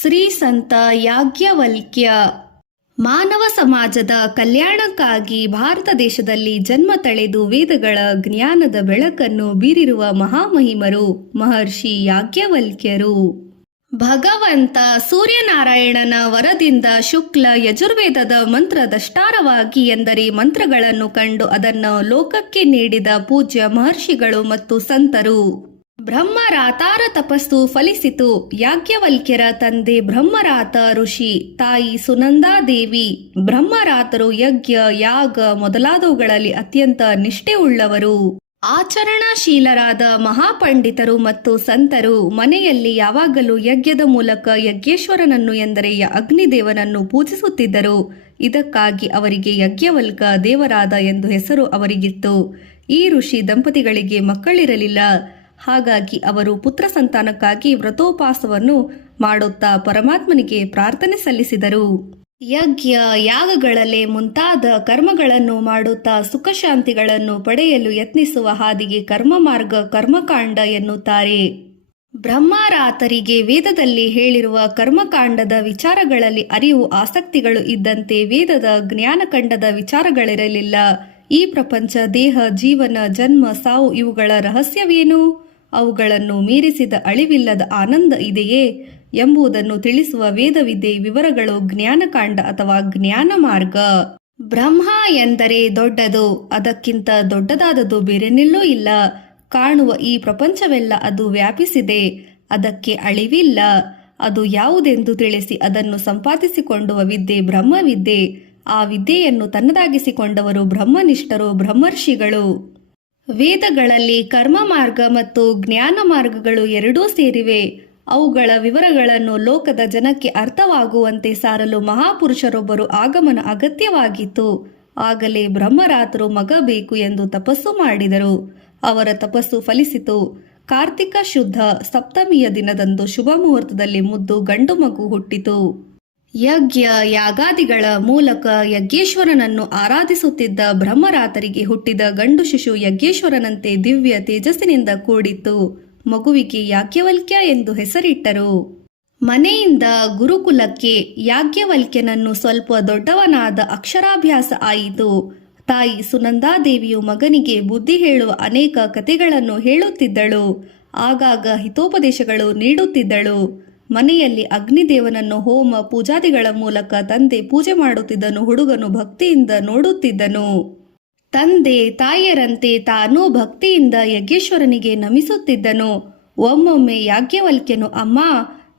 ಶ್ರೀ ಸಂತ ಯಾಜ್ಞವಲ್ಕ್ಯ ಮಾನವ ಸಮಾಜದ ಕಲ್ಯಾಣಕ್ಕಾಗಿ ಭಾರತ ದೇಶದಲ್ಲಿ ಜನ್ಮ ತಳೆದು ವೇದಗಳ ಜ್ಞಾನದ ಬೆಳಕನ್ನು ಬೀರಿರುವ ಮಹಾಮಹಿಮರು ಮಹರ್ಷಿ ಯಾಜ್ಞವಲ್ಕ್ಯರು. ಭಗವಂತ ಸೂರ್ಯನಾರಾಯಣನ ವರದಿಂದ ಶುಕ್ಲ ಯಜುರ್ವೇದದ ಮಂತ್ರದಷ್ಟಾರವಾಗಿ ಎಂದರೆ ಮಂತ್ರಗಳನ್ನು ಕಂಡು ಅದನ್ನು ಲೋಕಕ್ಕೆ ನೀಡಿದ ಪೂಜ್ಯ ಮಹರ್ಷಿಗಳು ಮತ್ತು ಸಂತರು. ಬ್ರಹ್ಮರಾತಾರ ತಪಸ್ಸು ಫಲಿಸಿತು. ಯಾಜ್ಞವಲ್ಕ್ಯರ ತಂದೆ ಬ್ರಹ್ಮರಾತ ಋಷಿ, ತಾಯಿ ಸುನಂದಾದೇವಿ. ಬ್ರಹ್ಮರಾತರು ಯಜ್ಞ ಯಾಗ ಮೊದಲಾದವುಗಳಲ್ಲಿ ಅತ್ಯಂತ ನಿಷ್ಠೆಯುಳ್ಳವರು, ಆಚರಣಾಶೀಲರಾದ ಮಹಾಪಂಡಿತರು ಮತ್ತು ಸಂತರು. ಮನೆಯಲ್ಲಿ ಯಾವಾಗಲೂ ಯಜ್ಞದ ಮೂಲಕ ಯಜ್ಞೇಶ್ವರನನ್ನು ಎಂದರೆ ಅಗ್ನಿದೇವನನ್ನು ಪೂಜಿಸುತ್ತಿದ್ದರು. ಇದಕ್ಕಾಗಿ ಅವರಿಗೆ ಯಜ್ಞವಲ್ಕ ದೇವರಾದ ಎಂದು ಹೆಸರು ಅವರಿಗಿತ್ತು. ಈ ಋಷಿ ದಂಪತಿಗಳಿಗೆ ಮಕ್ಕಳಿರಲಿಲ್ಲ. ಹಾಗಾಗಿ ಅವರು ಪುತ್ರ ಸಂತಾನಕ್ಕಾಗಿ ವ್ರತೋಪವಾಸವನ್ನು ಮಾಡುತ್ತಾ ಪರಮಾತ್ಮನಿಗೆ ಪ್ರಾರ್ಥನೆ ಸಲ್ಲಿಸಿದರು. ಯಜ್ಞ ಯಾಗಗಳಲ್ಲೇ ಮುಂತಾದ ಕರ್ಮಗಳನ್ನು ಮಾಡುತ್ತಾ ಸುಖಶಾಂತಿಗಳನ್ನು ಪಡೆಯಲು ಯತ್ನಿಸುವ ಹಾದಿಗೆ ಕರ್ಮ ಮಾರ್ಗ ಕರ್ಮಕಾಂಡ ಎನ್ನುತ್ತಾರೆ. ಬ್ರಹ್ಮರಾತರಿಗೆ ವೇದದಲ್ಲಿ ಹೇಳಿರುವ ಕರ್ಮಕಾಂಡದ ವಿಚಾರಗಳಲ್ಲಿ ಅರಿವು ಆಸಕ್ತಿಗಳು ಇದ್ದಂತೆ ವೇದದ ಜ್ಞಾನಕಂಡದ ವಿಚಾರಗಳಿರಲಿಲ್ಲ. ಈ ಪ್ರಪಂಚ, ದೇಹ, ಜೀವನ, ಜನ್ಮ, ಸಾವು ಇವುಗಳ ರಹಸ್ಯವೇನು? ಅವುಗಳನ್ನು ಮೀರಿಸಿದ ಅಳಿವಿಲ್ಲದ ಆನಂದ ಇದೆಯೇ ಎಂಬುದನ್ನು ತಿಳಿಸುವ ವೇದವಿದ್ಯೆ ವಿವರಗಳು ಜ್ಞಾನಕಾಂಡ ಅಥವಾ ಜ್ಞಾನ ಮಾರ್ಗ. ಬ್ರಹ್ಮ ಎಂದರೆ ದೊಡ್ಡದು, ಅದಕ್ಕಿಂತ ದೊಡ್ಡದಾದದು ಬೇರೆನೆಲ್ಲೂ ಇಲ್ಲ. ಕಾಣುವ ಈ ಪ್ರಪಂಚವೆಲ್ಲ ಅದು ವ್ಯಾಪಿಸಿದೆ, ಅದಕ್ಕೆ ಅಳಿವಿಲ್ಲ. ಅದು ಯಾವುದೆಂದು ತಿಳಿಸಿ ಅದನ್ನು ಸಂಪಾದಿಸಿಕೊಳ್ಳುವ ವಿದ್ಯೆ ಬ್ರಹ್ಮವಿದ್ಯೆ. ಆ ವಿದ್ಯೆಯನ್ನು ತನ್ನದಾಗಿಸಿಕೊಂಡವರು ಬ್ರಹ್ಮನಿಷ್ಠರು, ಬ್ರಹ್ಮರ್ಷಿಗಳು. ವೇದಗಳಲ್ಲಿ ಕರ್ಮ ಮಾರ್ಗ ಮತ್ತು ಜ್ಞಾನ ಮಾರ್ಗಗಳು ಎರಡೂ ಸೇರಿವೆ. ಅವುಗಳ ವಿವರಗಳನ್ನು ಲೋಕದ ಜನಕ್ಕೆ ಅರ್ಥವಾಗುವಂತೆ ಸಾರಲು ಮಹಾಪುರುಷರೊಬ್ಬರು ಆಗಮನ ಅಗತ್ಯವಾಗಿತ್ತು. ಆಗಲೇ ಬ್ರಹ್ಮರಾತರು ಮಗ ಬೇಕು ಎಂದು ತಪಸ್ಸು ಮಾಡಿದರು. ಅವರ ತಪಸ್ಸು ಫಲಿಸಿತು. ಕಾರ್ತಿಕ ಶುದ್ಧ ಸಪ್ತಮಿಯ ದಿನದಂದು ಶುಭ ಮುಹೂರ್ತದಲ್ಲಿ ಮುದ್ದು ಗಂಡು ಮಗು ಹುಟ್ಟಿತು. ಯಜ್ಞ ಯಾಗಾದಿಗಳ ಮೂಲಕ ಯಜ್ಞೇಶ್ವರನನ್ನು ಆರಾಧಿಸುತ್ತಿದ್ದ ಬ್ರಹ್ಮರಾತರಿಗೆ ಹುಟ್ಟಿದ ಗಂಡು ಶಿಶು ಯಜ್ಞೇಶ್ವರನಂತೆ ದಿವ್ಯ ತೇಜಸ್ಸಿನಿಂದ ಕೂಡಿತ್ತು. ಮಗುವಿಗೆ ಯಾಜ್ಞವಲ್ಕ್ಯ ಎಂದು ಹೆಸರಿಟ್ಟರು. ಮನೆಯಿಂದ ಗುರುಕುಲಕ್ಕೆ ಯಾಜ್ಞವಲ್ಕ್ಯನನ್ನು ಸ್ವಲ್ಪ ದೊಡ್ಡವನಾದ ಅಕ್ಷರಾಭ್ಯಾಸ ಆಯಿತು. ತಾಯಿ ಸುನಂದಾದೇವಿಯು ಮಗನಿಗೆ ಬುದ್ಧಿ ಹೇಳುವ ಅನೇಕ ಕಥೆಗಳನ್ನು ಹೇಳುತ್ತಿದ್ದಳು. ಆಗಾಗ ಹಿತೋಪದೇಶಗಳು ನೀಡುತ್ತಿದ್ದಳು. ಮನೆಯಲ್ಲಿ ಅಗ್ನಿದೇವನನ್ನು ಹೋಮ ಪೂಜಾದಿಗಳ ಮೂಲಕ ತಂದೆ ಪೂಜೆ ಮಾಡುತ್ತಿದ್ದನು. ಹುಡುಗನು ಭಕ್ತಿಯಿಂದ ನೋಡುತ್ತಿದ್ದನು. ತಂದೆ ತಾಯಿಯರಂತೆ ತಾನೂ ಭಕ್ತಿಯಿಂದ ಯಜ್ಞೇಶ್ವರನಿಗೆ ನಮಿಸುತ್ತಿದ್ದನು. ಒಮ್ಮೊಮ್ಮೆ ಯಾಜ್ಞವಲ್ಕ್ಯನು, ಅಮ್ಮ,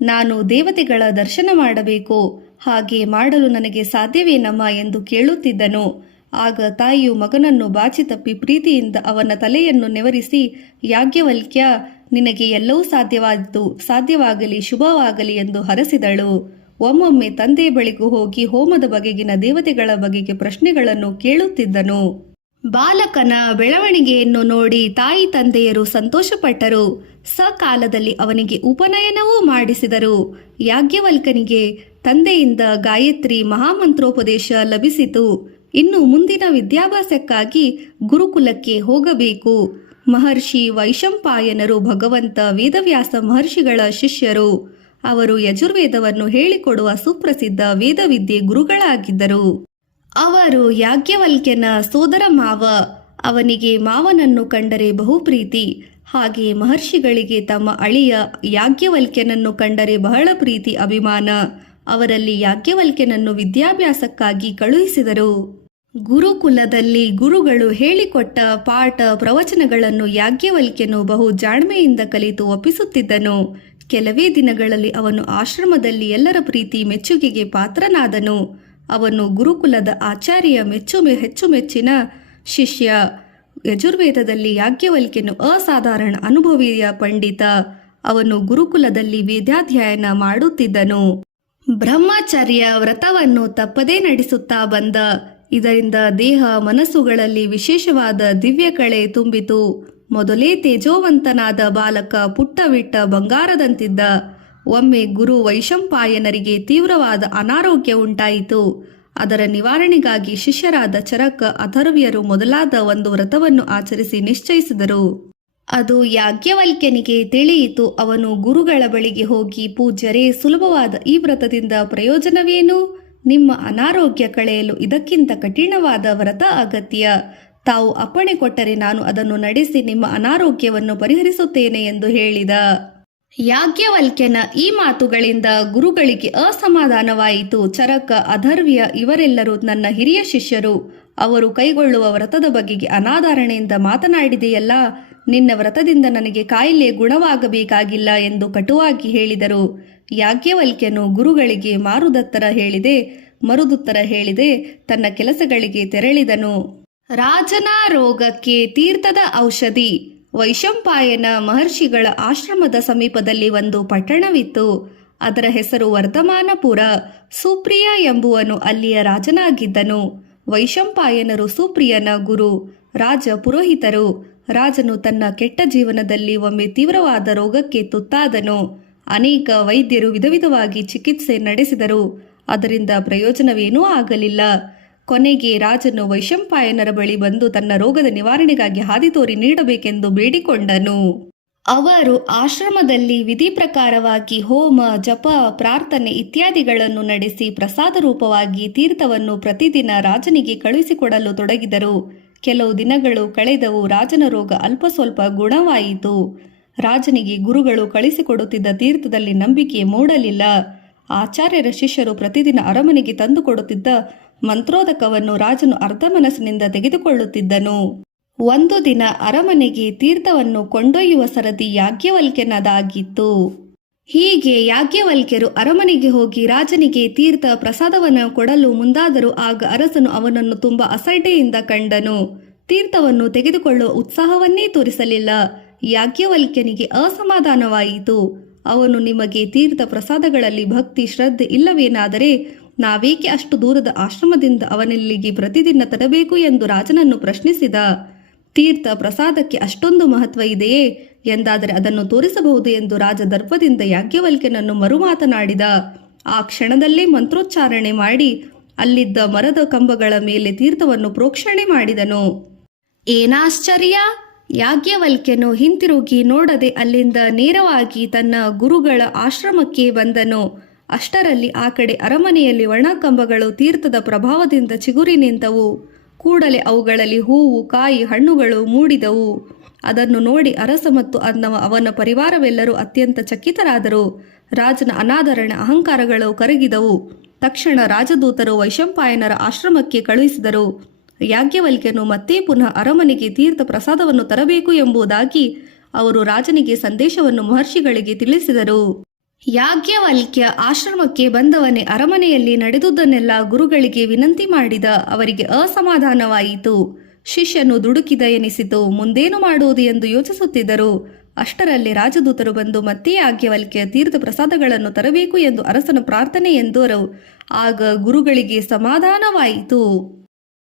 ನಾನು ದೇವತೆಗಳ ದರ್ಶನ ಮಾಡಬೇಕು, ಹಾಗೆ ಮಾಡಲು ನನಗೆ ಸಾಧ್ಯವೇನಮ್ಮ ಎಂದು ಕೇಳುತ್ತಿದ್ದನು. ಆಗ ತಾಯಿಯು ಮಗನನ್ನು ಬಾಚಿ ತಪ್ಪಿ ಪ್ರೀತಿಯಿಂದ ಅವನ ತಲೆಯನ್ನು ನೆವರಿಸಿ, ಯಾಜ್ಞವಲ್ಕ್ಯ, ನಿನಗೆ ಎಲ್ಲವೂ ಸಾಧ್ಯವಾಯಿತು, ಸಾಧ್ಯವಾಗಲಿ, ಶುಭವಾಗಲಿ ಎಂದು ಹರಸಿದಳು. ಒಮ್ಮೊಮ್ಮೆ ತಂದೆ ಬಳಿಗೂ ಹೋಗಿ ಹೋಮದ ಬಗೆಗಿನ ದೇವತೆಗಳ ಬಗೆಗೆ ಪ್ರಶ್ನೆಗಳನ್ನು ಕೇಳುತ್ತಿದ್ದನು. ಬಾಲಕನ ಬೆಳವಣಿಗೆಯನ್ನು ನೋಡಿ ತಾಯಿ ತಂದೆಯರು ಸಂತೋಷಪಟ್ಟರು. ಸಕಾಲದಲ್ಲಿ ಅವನಿಗೆ ಉಪನಯನವೂ ಮಾಡಿಸಿದರು. ಯಾಜ್ಞವಲ್ಕನಿಗೆ ತಂದೆಯಿಂದ ಗಾಯತ್ರಿ ಮಹಾಮಂತ್ರೋಪದೇಶ ಲಭಿಸಿತು. ಇನ್ನು ಮುಂದಿನ ವಿದ್ಯಾಭ್ಯಾಸಕ್ಕಾಗಿ ಗುರುಕುಲಕ್ಕೆ ಹೋಗಬೇಕು. ಮಹರ್ಷಿ ವೈಶಂಪಾಯನರು ಭಗವಂತ ವೇದವ್ಯಾಸ ಮಹರ್ಷಿಗಳ ಶಿಷ್ಯರು. ಅವರು ಯಜುರ್ವೇದವನ್ನು ಹೇಳಿಕೊಡುವ ಸುಪ್ರಸಿದ್ಧ ವೇದವಿದ್ಯೆ ಗುರುಗಳಾಗಿದ್ದರು. ಅವರು ಯಾಜ್ಞವಲ್ಕ್ಯನ ಸೋದರ ಮಾವ. ಅವನಿಗೆ ಮಾವನನ್ನು ಕಂಡರೆ ಬಹುಪ್ರೀತಿ. ಹಾಗೆ ಮಹರ್ಷಿಗಳಿಗೆ ತಮ್ಮ ಅಳಿಯ ಯಾಜ್ಞವಲ್ಕ್ಯನನ್ನು ಕಂಡರೆ ಬಹಳ ಪ್ರೀತಿ, ಅಭಿಮಾನ. ಅವರಲ್ಲಿ ಯಾಜ್ಞವಲ್ಕ್ಯನನ್ನು ವಿದ್ಯಾಭ್ಯಾಸಕ್ಕಾಗಿ ಕಳುಹಿಸಿದರು. ಗುರುಕುಲದಲ್ಲಿ ಗುರುಗಳು ಹೇಳಿಕೊಟ್ಟ ಪಾಠ ಪ್ರವಚನಗಳನ್ನು ಯಾಜ್ಞವಲ್ಕ್ಯನು ಬಹು ಜಾಣ್ಮೆಯಿಂದ ಕಲಿತು ಒಪ್ಪಿಸುತ್ತಿದ್ದನು. ಕೆಲವೇ ದಿನಗಳಲ್ಲಿ ಅವನು ಆಶ್ರಮದಲ್ಲಿ ಎಲ್ಲರ ಪ್ರೀತಿ ಮೆಚ್ಚುಗೆಗೆ ಪಾತ್ರನಾದನು. ಅವನು ಗುರುಕುಲದ ಆಚಾರ್ಯ ಹೆಚ್ಚು ಮೆಚ್ಚಿನ ಶಿಷ್ಯ. ಯಜುರ್ವೇದದಲ್ಲಿ ಯಾಜ್ಞವಲ್ಕ್ಯನು ಅಸಾಧಾರಣ ಅನುಭವಿಯ ಪಂಡಿತ. ಅವನು ಗುರುಕುಲದಲ್ಲಿ ವೇದಾಧ್ಯಯನ ಮಾಡುತ್ತಿದ್ದನು. ಬ್ರಹ್ಮಚರ್ಯ ವ್ರತವನ್ನು ತಪ್ಪದೇ ನಡೆಸುತ್ತಾ ಬಂದ. ಇದರಿಂದ ದೇಹ ಮನಸ್ಸುಗಳಲ್ಲಿ ವಿಶೇಷವಾದ ದಿವ್ಯ ಕಳೆ ತುಂಬಿತು. ಮೊದಲೇ ತೇಜೋವಂತನಾದ ಬಾಲಕ ಪುಟ್ಟವಿಟ್ಟ ಬಂಗಾರದಂತಿದ್ದ. ಒಮ್ಮೆ ಗುರು ವೈಶಂಪಾಯನರಿಗೆ ತೀವ್ರವಾದ ಅನಾರೋಗ್ಯ ಉಂಟಾಯಿತು. ಅದರ ನಿವಾರಣೆಗಾಗಿ ಶಿಷ್ಯರಾದ ಚರಕ, ಅಥರ್ವ್ಯರು ಮೊದಲಾದ ಒಂದು ವ್ರತವನ್ನು ಆಚರಿಸಿ ನಿಶ್ಚಯಿಸಿದರು. ಅದು ಯಾಜ್ಞವಲ್ಕ್ಯನಿಗೆ ತಿಳಿಯಿತು. ಅವನು ಗುರುಗಳ ಬಳಿಗೆ ಹೋಗಿ, ಪೂಜ್ಯರೇ, ಸುಲಭವಾದ ಈ ವ್ರತದಿಂದ ಪ್ರಯೋಜನವೇನು? ನಿಮ್ಮ ಅನಾರೋಗ್ಯ ಕಳೆಯಲು ಇದಕ್ಕಿಂತ ಕಠಿಣವಾದ ವ್ರತ ಅಗತ್ಯ. ತಾವು ಅಪ್ಪಣೆ ಕೊಟ್ಟರೆ ನಾನು ಅದನ್ನು ನಡೆಸಿ ನಿಮ್ಮ ಅನಾರೋಗ್ಯವನ್ನು ಪರಿಹರಿಸುತ್ತೇನೆ ಎಂದು ಹೇಳಿದ. ಯಾಜ್ಞವಲ್ಕ್ಯನ ಈ ಮಾತುಗಳಿಂದ ಗುರುಗಳಿಗೆ ಅಸಮಾಧಾನವಾಯಿತು. ಚರಕ, ಅಧರ್ವ್ಯ ಇವರೆಲ್ಲರೂ ನನ್ನ ಹಿರಿಯ ಶಿಷ್ಯರು. ಅವರು ಕೈಗೊಳ್ಳುವ ವ್ರತದ ಬಗೆಗೆ ಅನಾದರಣೆಯಿಂದ ಮಾತನಾಡಿದೆಯಲ್ಲ. ನಿನ್ನ ವ್ರತದಿಂದ ನನಗೆ ಕಾಯಿಲೆ ಗುಣವಾಗಬೇಕಾಗಿಲ್ಲ ಎಂದು ಕಟುವಾಗಿ ಹೇಳಿದರು. ಯಾಜ್ಞವಲ್ಕ್ಯನು ಗುರುಗಳಿಗೆ ಮರುದುತ್ತರ ಹೇಳಿದೆ ತನ್ನ ಕೆಲಸಗಳಿಗೆ ತೆರಳಿದನು. ರಾಜನ ರೋಗಕ್ಕೆ ತೀರ್ಥದ ಔಷಧಿ. ವೈಶಂಪಾಯನ ಮಹರ್ಷಿಗಳ ಆಶ್ರಮದ ಸಮೀಪದಲ್ಲಿ ಒಂದು ಪಟ್ಟಣವಿತ್ತು. ಅದರ ಹೆಸರು ವರ್ಧಮಾನಪುರ. ಸುಪ್ರಿಯ ಎಂಬುವನು ಅಲ್ಲಿಯ ರಾಜನಾಗಿದ್ದನು. ವೈಶಂಪಾಯನರು ಸುಪ್ರಿಯನ ಗುರು, ರಾಜ ಪುರೋಹಿತರು. ರಾಜನು ತನ್ನ ಕೆಟ್ಟ ಜೀವನದಲ್ಲಿ ಒಮ್ಮೆ ತೀವ್ರವಾದ ರೋಗಕ್ಕೆ ತುತ್ತಾದನು. ಅನೇಕ ವೈದ್ಯರು ವಿಧವಾಗಿ ಚಿಕಿತ್ಸೆ ನಡೆಸಿದರು. ಅದರಿಂದ ಪ್ರಯೋಜನವೇನೂ ಆಗಲಿಲ್ಲ. ಕೊನೆಗೆ ರಾಜನು ವೈಶಂಪಾಯನರ ಬಳಿ ಬಂದು ತನ್ನ ರೋಗದ ನಿವಾರಣೆಗಾಗಿ ಹಾದಿತೋರಿ ನೀಡಬೇಕೆಂದು ಬೇಡಿಕೊಂಡನು. ಅವರು ಆಶ್ರಮದಲ್ಲಿ ವಿಧಿ ಪ್ರಕಾರವಾಗಿ ಹೋಮ, ಜಪ, ಪ್ರಾರ್ಥನೆ ಇತ್ಯಾದಿಗಳನ್ನು ನಡೆಸಿ ಪ್ರಸಾದ ರೂಪವಾಗಿ ತೀರ್ಥವನ್ನು ಪ್ರತಿದಿನ ರಾಜನಿಗೆ ಕಳುಹಿಸಿಕೊಡಲು ತೊಡಗಿದರು. ಕೆಲವು ದಿನಗಳು ಕಳೆದವು. ರಾಜನ ರೋಗ ಅಲ್ಪ ಸ್ವಲ್ಪ ಗುಣವಾಯಿತು. ರಾಜನಿಗೆ ಗುರುಗಳು ಕಳಿಸಿಕೊಡುತ್ತಿದ್ದ ತೀರ್ಥದಲ್ಲಿ ನಂಬಿಕೆ ಮೂಡಲಿಲ್ಲ. ಆಚಾರ್ಯರ ಶಿಷ್ಯರು ಪ್ರತಿದಿನ ಅರಮನೆಗೆ ತಂದುಕೊಡುತ್ತಿದ್ದ ಮಂತ್ರೋದಕವನ್ನು ರಾಜನು ಅರ್ಧ ಮನಸ್ಸಿನಿಂದ ತೆಗೆದುಕೊಳ್ಳುತ್ತಿದ್ದನು. ಒಂದು ದಿನ ಅರಮನೆಗೆ ತೀರ್ಥವನ್ನು ಕೊಂಡೊಯ್ಯುವ ಸರದಿ ಯಾಜ್ಞವಲ್ಕ್ಯನದಾಗಿತ್ತು. ಹೀಗೆ ಯಾಜ್ಞವಲ್ಕ್ಯರು ಅರಮನೆಗೆ ಹೋಗಿ ರಾಜನಿಗೆ ತೀರ್ಥ ಪ್ರಸಾದವನ್ನು ಕೊಡಲು ಮುಂದಾದರು. ಆಗ ಅರಸನು ಅವನನ್ನು ತುಂಬ ಅಸಡ್ಡೆಯಿಂದ ಕಂಡನು. ತೀರ್ಥವನ್ನು ತೆಗೆದುಕೊಳ್ಳುವ ಉತ್ಸಾಹವನ್ನೇ ತೋರಿಸಲಿಲ್ಲ. ಯಾಜ್ಞವಲ್ಕ್ಯನಿಗೆ ಅಸಮಾಧಾನವಾಯಿತು. ಅವನು, ನಿಮಗೆ ತೀರ್ಥ ಪ್ರಸಾದಗಳಲ್ಲಿ ಭಕ್ತಿ ಶ್ರದ್ಧೆ ಇಲ್ಲವೇನಾದರೆ ನಾವೇಕೆ ಅಷ್ಟು ದೂರದ ಆಶ್ರಮದಿಂದ ಅವನಿಲ್ಲಿಗೆ ಪ್ರತಿದಿನ ತರಬೇಕು ಎಂದು ರಾಜನನ್ನು ಪ್ರಶ್ನಿಸಿದ. ತೀರ್ಥ ಪ್ರಸಾದಕ್ಕೆ ಅಷ್ಟೊಂದು ಮಹತ್ವ ಇದೆಯೇ ಎಂದಾದರೆ ಅದನ್ನು ತೋರಿಸಬಹುದು ಎಂದು ರಾಜ ದರ್ಪದಿಂದ ಯಾಜ್ಞವಲ್ಕ್ಯನನ್ನು ಮರುಮಾತನಾಡಿದ. ಆ ಕ್ಷಣದಲ್ಲೇ ಮಂತ್ರೋಚ್ಚಾರಣೆ ಮಾಡಿ ಅಲ್ಲಿದ್ದ ಮರದ ಕಂಬಗಳ ಮೇಲೆ ತೀರ್ಥವನ್ನು ಪ್ರೋಕ್ಷಣೆ ಮಾಡಿದನು. ಏನಾಶ್ಚರ್ಯ! ಯಾಜ್ಞವಲ್ಕ್ಯನು ಹಿಂತಿರುಗಿ ನೋಡದೆ ಅಲ್ಲಿಂದ ನೇರವಾಗಿ ತನ್ನ ಗುರುಗಳ ಆಶ್ರಮಕ್ಕೆ ಬಂದನು. ಅಷ್ಟರಲ್ಲಿ ಆ ಕಡೆ ಅರಮನೆಯಲ್ಲಿ ಒಣಕಂಬಗಳು ತೀರ್ಥದ ಪ್ರಭಾವದಿಂದ ಚಿಗುರಿ ನಿಂತವು. ಕೂಡಲೇ ಅವುಗಳಲ್ಲಿ ಹೂವು, ಕಾಯಿ, ಹಣ್ಣುಗಳು ಮೂಡಿದವು. ಅದನ್ನು ನೋಡಿ ಅರಸ ಮತ್ತು ಅವನ ಪರಿವಾರವೆಲ್ಲರೂ ಅತ್ಯಂತ ಚಕಿತರಾದರು. ರಾಜನ ಅನಾದರಣ ಅಹಂಕಾರಗಳು ಕರಗಿದವು. ತಕ್ಷಣ ರಾಜದೂತರು ವೈಶಂಪಾಯನರ ಆಶ್ರಮಕ್ಕೆ ಕಳುಹಿಸಿದರು. ಯಾಜ್ಞವಲ್ಕ್ಯನು ಮತ್ತೆ ಪುನಃ ಅರಮನೆಗೆ ತೀರ್ಥ ಪ್ರಸಾದವನ್ನು ತರಬೇಕು ಎಂಬುದಾಗಿ ಅವರು ರಾಜನಿಗೆ ಸಂದೇಶವನ್ನು ಮಹರ್ಷಿಗಳಿಗೆ ತಿಳಿಸಿದರು. ಯಾಜ್ಞವಲ್ಕ್ಯ ಆಶ್ರಮಕ್ಕೆ ಬಂದವನೇ ಅರಮನೆಯಲ್ಲಿ ನಡೆದುದನ್ನೆಲ್ಲ ಗುರುಗಳಿಗೆ ವಿನಂತಿ ಮಾಡಿದ. ಅವರಿಗೆ ಅಸಮಾಧಾನವಾಯಿತು. ಶಿಷ್ಯನು ದುಡುಕಿದ ಎನಿಸಿತು. ಮುಂದೇನು ಮಾಡುವುದು ಎಂದು ಯೋಚಿಸುತ್ತಿದ್ದರು. ಅಷ್ಟರಲ್ಲಿ ರಾಜದೂತರು ಬಂದು ಮತ್ತೆ ಯಾಜ್ಞವಲ್ಕ್ಯ ತೀರ್ಥ ಪ್ರಸಾದಗಳನ್ನು ತರಬೇಕು ಎಂದು ಅರಸನ ಪ್ರಾರ್ಥನೆ ಎಂದರು. ಆಗ ಗುರುಗಳಿಗೆ ಸಮಾಧಾನವಾಯಿತು.